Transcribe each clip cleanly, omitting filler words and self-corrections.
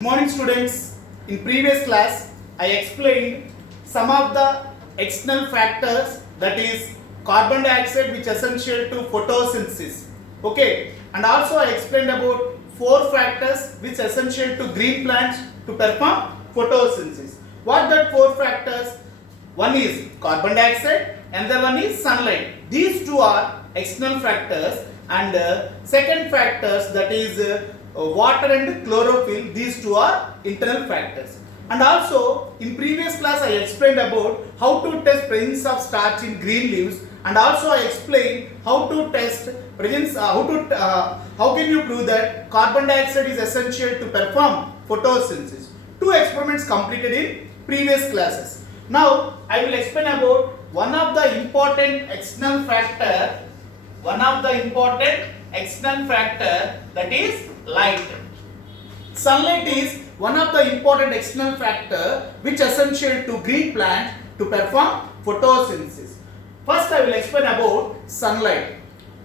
Good morning students. In previous class I explained some of the external factors, that is carbon dioxide, which is essential to photosynthesis. Okay, and also I explained about four factors which are essential to green plants to perform photosynthesis. What that four factors? One is carbon dioxide, another one is sunlight. These two are external factors, and second factors, that is water and chlorophyll, these two are internal factors. And also in previous class I explained about how to test presence of starch in green leaves, and also I explained how to test presence, how can you prove that carbon dioxide is essential to perform photosynthesis. Two experiments completed in previous classes. Now I will explain about one of the important external factor, that is light. Sunlight is one of the important external factor which is essential to green plant to perform photosynthesis. First I will explain about sunlight.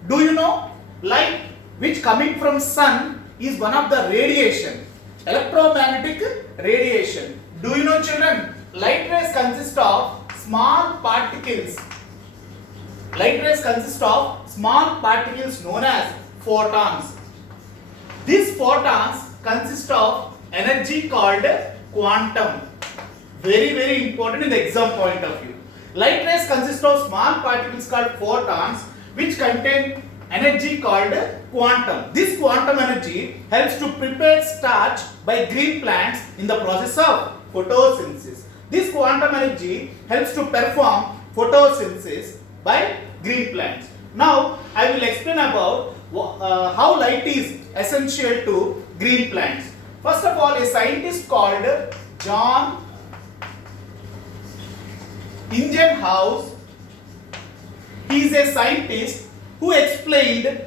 Do you know light which coming from sun is one of the radiation, electromagnetic radiation. Do you know children, light rays consist of small particles. Light rays consist of small particles known as photons. These photons consist of energy called quantum. Very important in the exam point of view. Light rays consist of small particles called photons which contain energy called quantum. This quantum energy helps to prepare starch by green plants in the process of photosynthesis. This quantum energy helps to perform photosynthesis by green plants. Now I will explain about how light is essential to green plants. First of all, a scientist called John Ingenhousz, he is a scientist who explained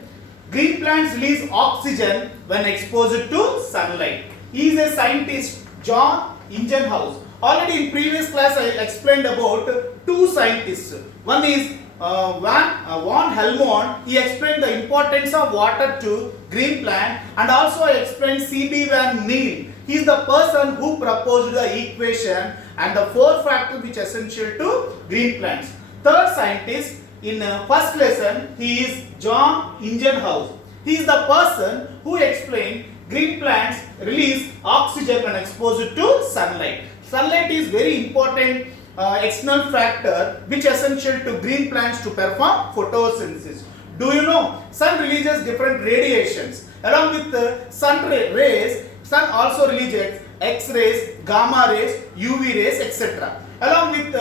green plants release oxygen when exposed to sunlight. He is a scientist, John Ingenhousz. Already in previous class I explained about two scientists. One is von Helmont. He explained the importance of water to green plant, and also I explained C.B. van Niel. He is the person who proposed the equation and the four factors which are essential to green plants. Third scientist in first lesson, he is John Ingenhousz. He is the person who explained green plants release oxygen when exposed to sunlight. Sunlight is very important external factor which is essential to green plants to perform photosynthesis. Do you know sun releases different radiations? Along with the sun rays, sun also releases X-rays, gamma rays, UV rays, etc. Along with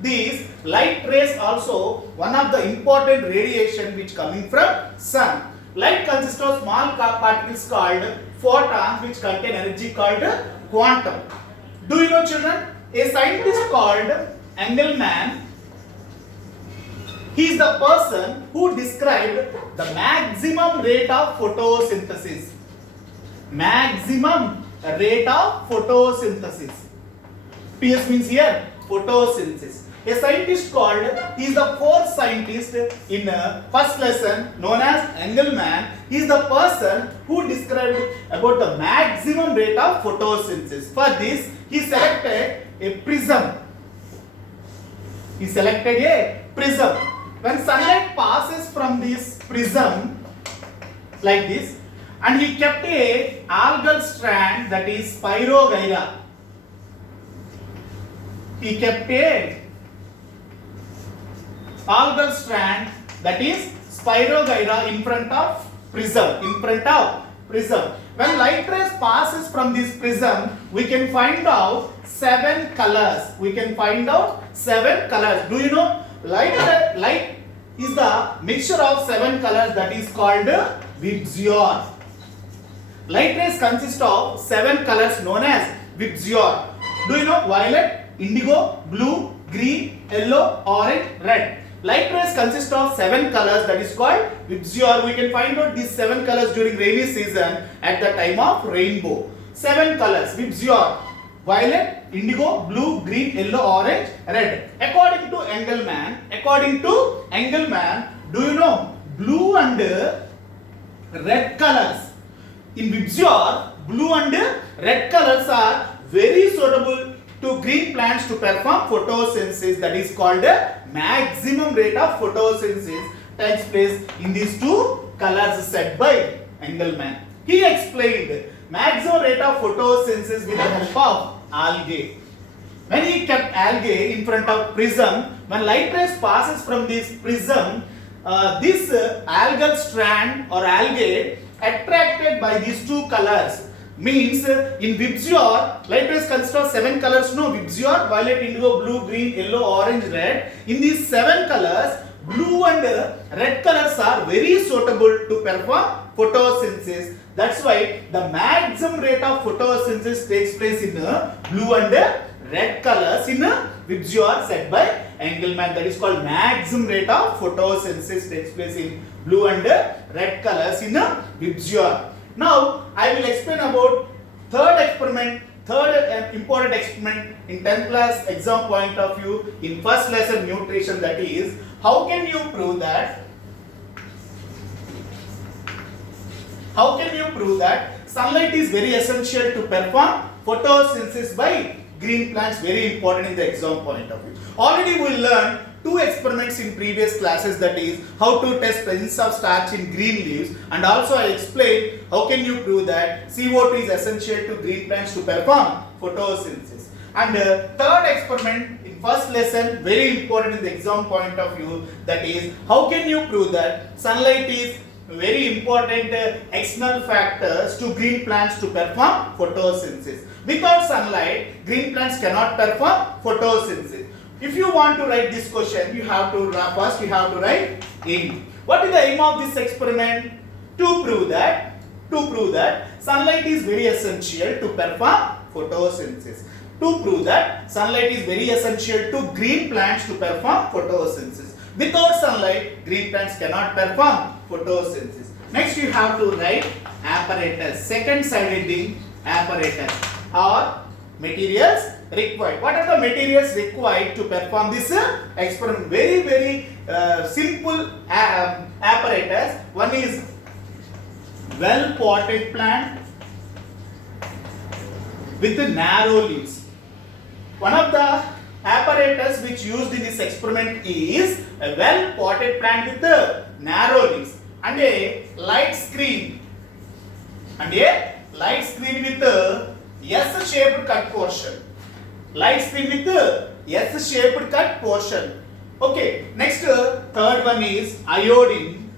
these, light rays also one of the important radiation which coming from sun. Light consists of small particles called photons which contain energy called quantum. Do you know children? A scientist called Engelmann, he is the person who described the maximum rate of photosynthesis. Maximum rate of photosynthesis. PS means here photosynthesis. A scientist called, he is the fourth scientist in first lesson known as Engelmann. He is the person who described about the maximum rate of photosynthesis. For this, he selected a prism. When sunlight passes from this prism like this, and he kept a algal strand, that is Spirogyra. He kept a algal strand, that is Spirogyra, in front of prism. When light rays passes from this prism, we can find out 7 colors. Do you know light is the mixture of 7 colors, that is called Vibgyor. Light rays consist of 7 colors known as Vibgyor. Do you know violet, indigo, blue, green, yellow, orange, red? Light rays consist of 7 colors, that is called Vibgyor. We can find out these 7 colors during rainy season at the time of rainbow. 7 colors, Vibgyor: violet, indigo, blue, green, yellow, orange, red. According to Engelmann, do you know blue and red colors? In Vibgyor, blue and red colors are very suitable to green plants to perform photosynthesis, that is called a maximum rate of photosynthesis takes place in these two colors set by Engelmann. He explained maximum rate of photosynthesis with the help of algae. When he kept algae in front of prism, when light rays passes from this prism, this algal strand or algae attracted by these two colors. Means in VIBGYOR, light rays consist of 7 colors, no? VIBGYOR, violet, indigo, blue, green, yellow, orange, red. In these 7 colors, blue and red colors are very suitable to perform photosynthesis. That's why the maximum rate of photosynthesis takes place in blue and red colors in VIBGYOR set by Engelmann. That is called maximum rate of photosynthesis takes place in blue and red colors in VIBGYOR. Now I will explain about third important experiment in 10th class exam point of view in first lesson nutrition, that is how can you prove that sunlight is very essential to perform photosynthesis by green plants, very important in the exam point of view. Already we learned 2 experiments in previous classes, that is how to test presence of starch in green leaves, and also I explained how can you prove that CO2 is essential to green plants to perform photosynthesis. And third experiment in first lesson, very important in the exam point of view, that is how can you prove that sunlight is very important external factors to green plants to perform photosynthesis. Without sunlight, green plants cannot perform photosynthesis. If you want to write this question, you have to write aim. What is the aim of this experiment? To prove that sunlight is very essential to perform photosynthesis. To prove that sunlight is very essential to green plants to perform photosynthesis. Without sunlight, green plants cannot perform photosynthesis. Next, you have to write apparatus. Second side heading, apparatus or materials required. What are the materials required to perform this experiment? Very simple apparatus. One is well potted plant with narrow leaves. One of the apparatus which used in this experiment is a well potted plant with narrow leaves and a light screen with S-shaped cut portion. Light screen with S-shaped cut portion. Okay. Next, third one is iodine.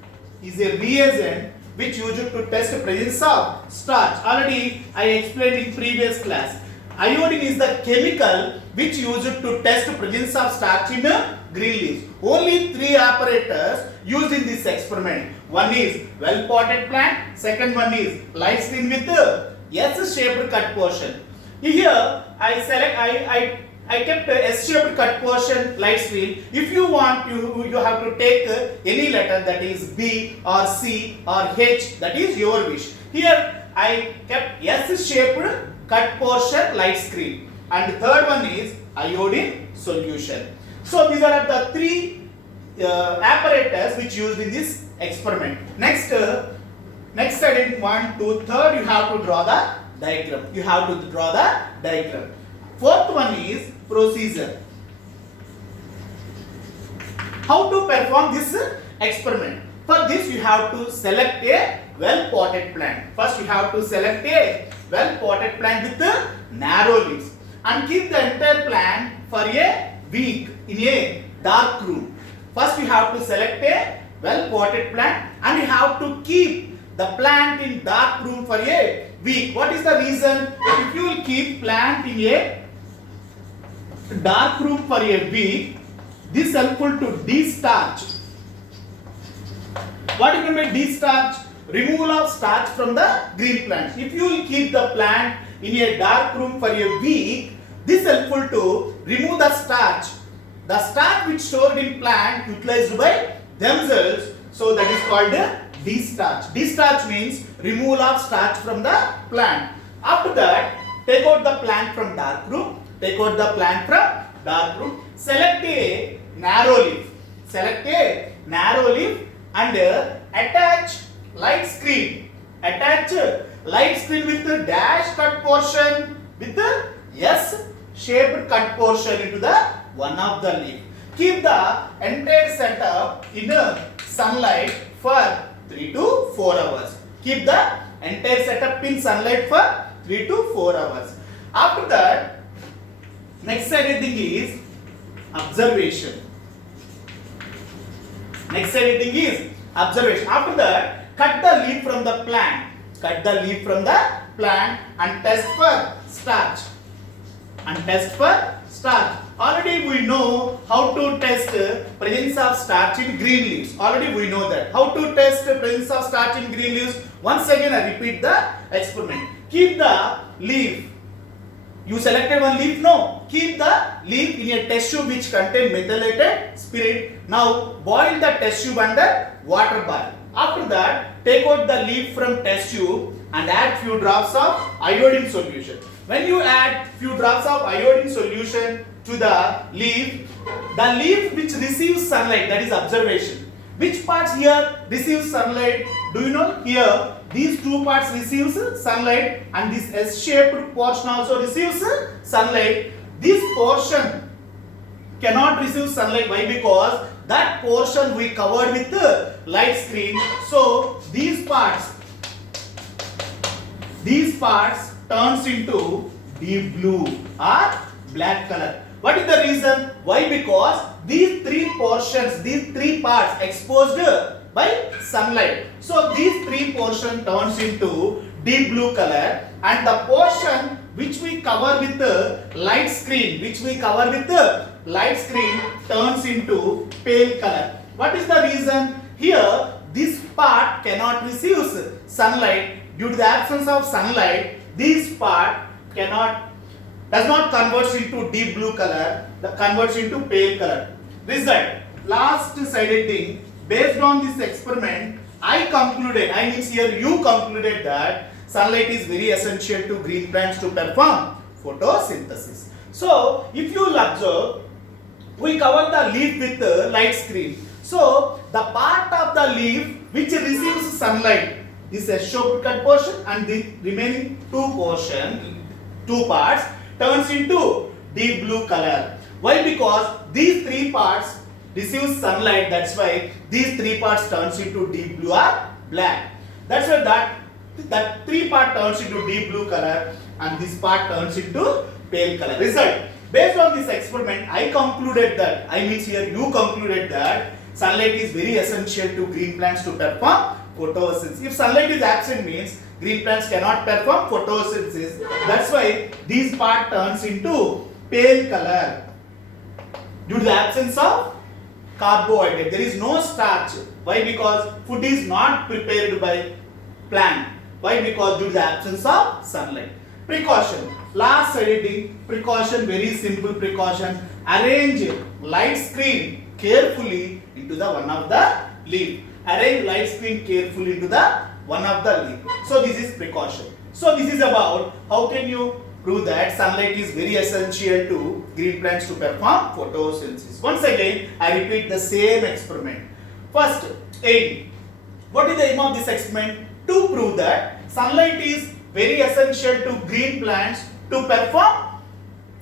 Is a reagent which used to test presence of starch. Already I explained in previous class. Iodine is the chemical which used to test presence of starch in green leaves. Only 3 apparatus used in this experiment. One is well potted plant. Second one is light screen with S-shaped cut portion. Here I kept a S-shaped cut portion light screen. If you want, you have to take any letter, that is B or C or H, that is your wish. Here I kept S-shaped cut portion light screen, and the third one is iodine solution. So these are the 3 apparatus which used in this experiment. Next side 1, 2, third you have to draw the diagram. Fourth one is procedure. How to perform this experiment? For this you have to select a well potted plant. First you have to select a well potted plant with narrow leaves and keep the entire plant for a week in a dark room. First you have to select a well potted plant and you have to keep the plant in dark room for a week. What is the reason? If you will keep plant in a dark room for a week, this helpful to de-starch. What do you mean by de-starch? Removal of starch from the green plants. If you will keep the plant in a dark room for a week, this helpful to remove the starch. The starch which stored in plant utilized by themselves. So that is called de-starch. De-starch means removal of starch from the plant. After that, take out the plant from dark room. Select a narrow leaf. And attach light screen light screen with the dash cut portion with the S-shaped cut portion into the one of the leaf. Keep the entire setup in sunlight for 3 to 4 hours. Keep the entire setup in sunlight for 3 to 4 hours. After that, next thing is observation. Next thing is observation. After that, cut the leaf from the plant. Cut the leaf from the plant and test for starch. Already we know how to test presence of starch in green leaves. Already we know that. How to test presence of starch in green leaves? Once again I repeat the experiment. Keep the leaf. You selected one leaf? No. Keep the leaf in a test tube which contain methylated spirit. Now boil the test tube under water bath. After that, take out the leaf from test tube and add few drops of iodine solution. When you add few drops of iodine solution to the leaf which receives sunlight, that is observation. Which parts here receives sunlight? Do you know? Here these two parts receives sunlight and this S-shaped portion also receives sunlight. This portion cannot receive sunlight. Why? Because that portion we covered with the light screen. So these parts turns into deep blue or black color. What is the reason? Why? Because these three parts exposed by sunlight. So these three portion turns into deep blue color and the portion which we cover with the light screen turns into pale color. What is the reason? Here this part cannot receive sunlight. Due to the absence of sunlight, this part does not convert into deep blue color, converts into pale color. Result, last sided thing, based on this experiment, you concluded that sunlight is very essential to green plants to perform photosynthesis. So, if you will observe, we cover the leaf with the light screen. So, the part of the leaf which receives sunlight is a shaped cut portion and the remaining two parts turns into deep blue color. Why? Because these three parts receive sunlight, that's why these three parts turns into deep blue or black. That's why that three part turns into deep blue color and this part turns into pale color. Result, based on this experiment, you concluded that sunlight is very essential to green plants to perform photosynthesis. If sunlight is absent means green plants cannot perform photosynthesis. That's why this part turns into pale color due to the absence of carbohydrate. There is no starch. Why? Because food is not prepared by plant. Why? Because due to the absence of sunlight. Precaution. Last editing precaution, very simple precaution. Arrange light screen carefully into the one of the leaf. Arrange light screen carefully into the one of the leaf. So this is precaution. So this is about how can you prove that sunlight is very essential to green plants to perform photosynthesis. Once again, I repeat the same experiment. First, aim. What is the aim of this experiment? To prove that sunlight is very essential to green plants to perform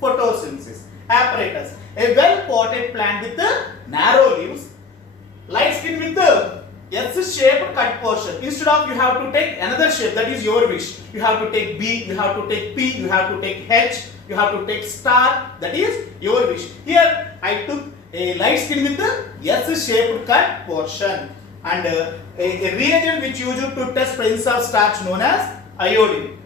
photosynthesis. Apparatus. A well-potted plant with the narrow leaves, light skin with the S-shaped cut portion. Instead of you have to take another shape, that is your wish. You have to take B, you have to take P, you have to take H, you have to take star, that is your wish. Here I took a light skin with the S-shaped cut portion and a reagent which used to test presence of starch known as iodine.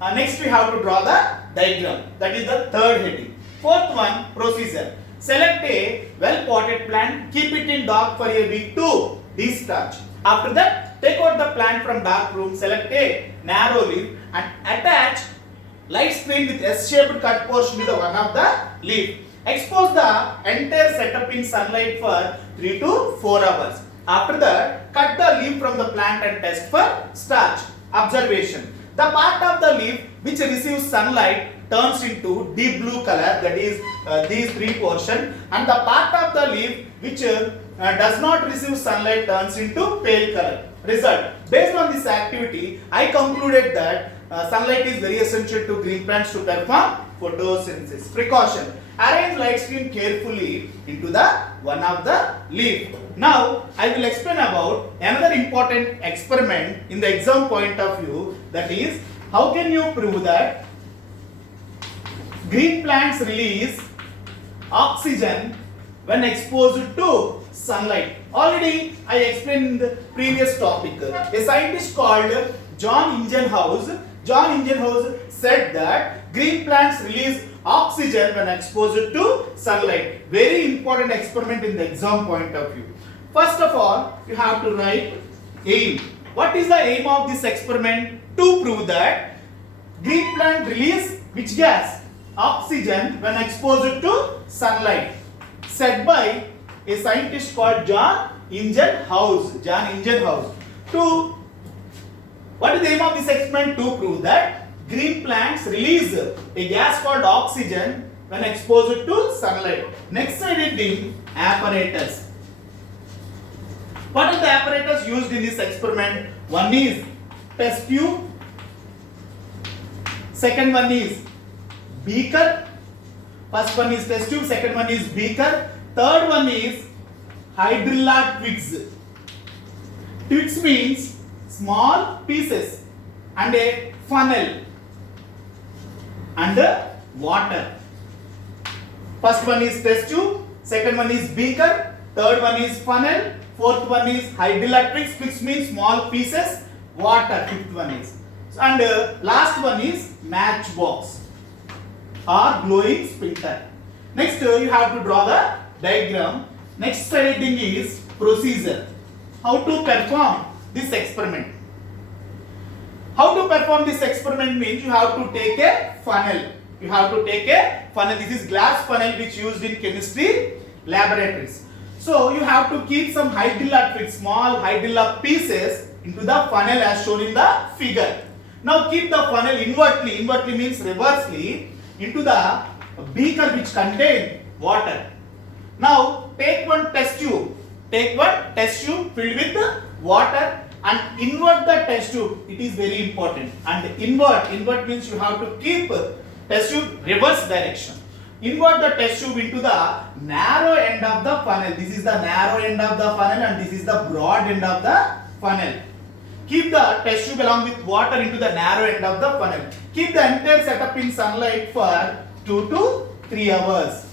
Next we have to draw the diagram, that is the third heading. Fourth one, procedure. Select a well-potted plant, keep it in dark for a week to de-starch. After that, take out the plant from dark room, select a narrow leaf and attach light screen with S-shaped cut portion to the one of the leaf. Expose the entire setup in sunlight for 3 to 4 hours. After that, cut the leaf from the plant and test for starch. Observation. The part of the leaf which receives sunlight turns into deep blue color, that is these three portions, and the part of the leaf which does not receive sunlight turns into pale color. result. Based on this activity, I concluded that sunlight is very essential to green plants to perform photosynthesis. Precaution: arrange light stream carefully into the one of the leaf. Now I will explain about another important experiment in the exam point of view, that is, how can you prove that green plants release oxygen when exposed to sunlight. Already I explained in the previous topic. A scientist called John Ingenhousz said that green plants release oxygen when exposed to sunlight. Very important experiment in the exam point of view. First of all, you have to write aim. What is the aim of this experiment? To prove that green plant release which gas? Oxygen when exposed to sunlight. Said by a scientist called John Ingenhousz. What is the aim of this experiment? To prove that green plants release a gas called oxygen when exposed to sunlight. Next heading, apparatus. What are the apparatus used in this experiment? One is test tube. Second one is beaker. First one is test tube, second one is beaker. Third one is hydrilla twigs. Twigs means small pieces, and a funnel and water. First one is test tube, second one is beaker, third one is funnel, fourth one is hydrilla twigs. Twigs means small pieces, water, fifth one is. And last one is matchbox or glowing splinter. Next you have to draw the diagram. Next heading is procedure. How to perform this experiment. How to perform this experiment means you have to take a funnel. This is glass funnel which used in chemistry laboratories. So you have to keep some hydrilla twigs, small hydrilla pieces into the funnel as shown in the figure. Now keep the funnel invertly means reversely, into the beaker which contain water. Now take one test tube filled with water and invert the test tube. It is very important. And invert means you have to keep test tube reverse direction. Invert the test tube into the narrow end of the funnel. This is the narrow end of the funnel and this is the broad end of the funnel. Keep the test tube along with water into the narrow end of the funnel. Keep the entire setup in sunlight for 2 to 3 hours.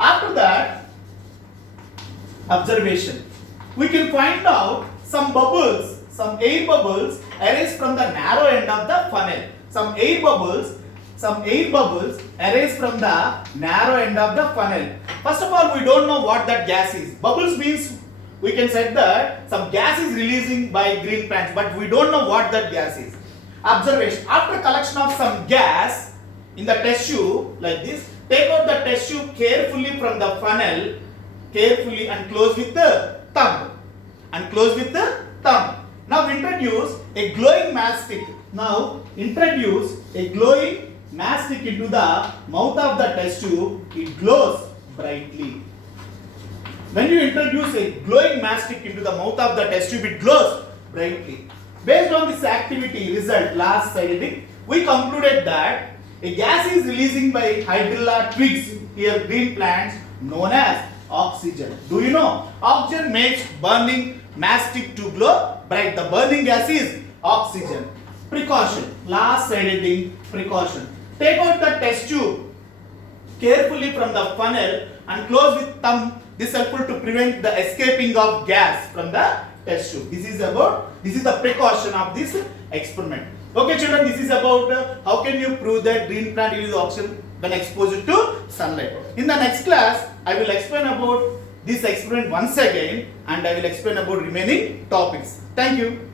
After that, observation. We can find out some air bubbles arise from the narrow end of the funnel. Some air bubbles arise from the narrow end of the funnel. First of all, we don't know what that gas is. Bubbles means we can say that some gas is releasing by green plants, but we don't know what that gas is. Observation. After collection of some gas in the test tube like this, take out the test tube carefully from the funnel, and close with the thumb. Now introduce a glowing matchstick. Into the mouth of the test tube. It glows brightly. When you introduce a glowing matchstick into the mouth of the test tube, it glows brightly. Based on this activity result, last slide, we concluded that a gas is releasing by hydrilla twigs, here green plants, known as oxygen. Do you know? Oxygen makes burning matchstick to glow bright. The burning gas is oxygen. Precaution. Last slide, precaution. Take out the test tube carefully from the funnel and close with thumb. This is helpful to prevent the escaping of gas from the test tube. This is the precaution of this experiment. Okay children, this is about how can you prove that green plant releases oxygen when exposed to sunlight. In the next class, I will explain about this experiment once again and I will explain about remaining topics. Thank you.